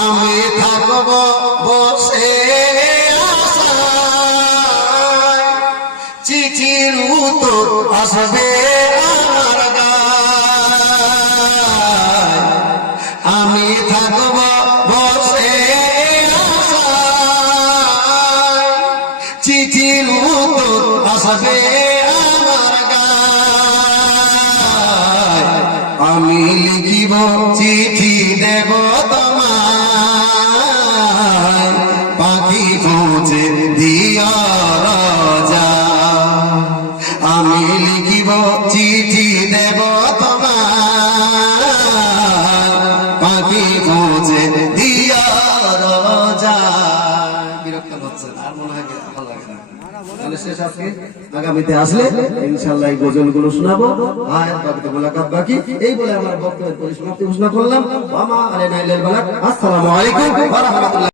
আমি থাকব বসে আশায়, চিঠির উত্তর আসবে আমার গায়। আমি থাকব বসে আশায়, চিঠির উত্তর আসবে আমার গায়। আমি লিখিব চিঠি দেব তোমায়, পাখি পৌঁছে দিও রাজা। আমি লিখিব চিঠি দেব তোমায়, পাখি পৌঁছে দিও রাজা। বিরক্ত হচ্ছেন আর মনে হয় ভালো লাগে না, তাহলে শেষ আজকে। আগামীতে আসলে ইনশাআল্লাহ এই গজলগুলো শোনাবো। আর বাকিতে মোলাকাত বাকি। এই বলে আমার বক্তব্যের পরিসমাপ্তি ঘোষণা করলাম। ওয়া মা আলাইনা ইল্লাল বালাগ। আসসালামু আলাইকুম ওয়া রাহমাতুল্লাহ।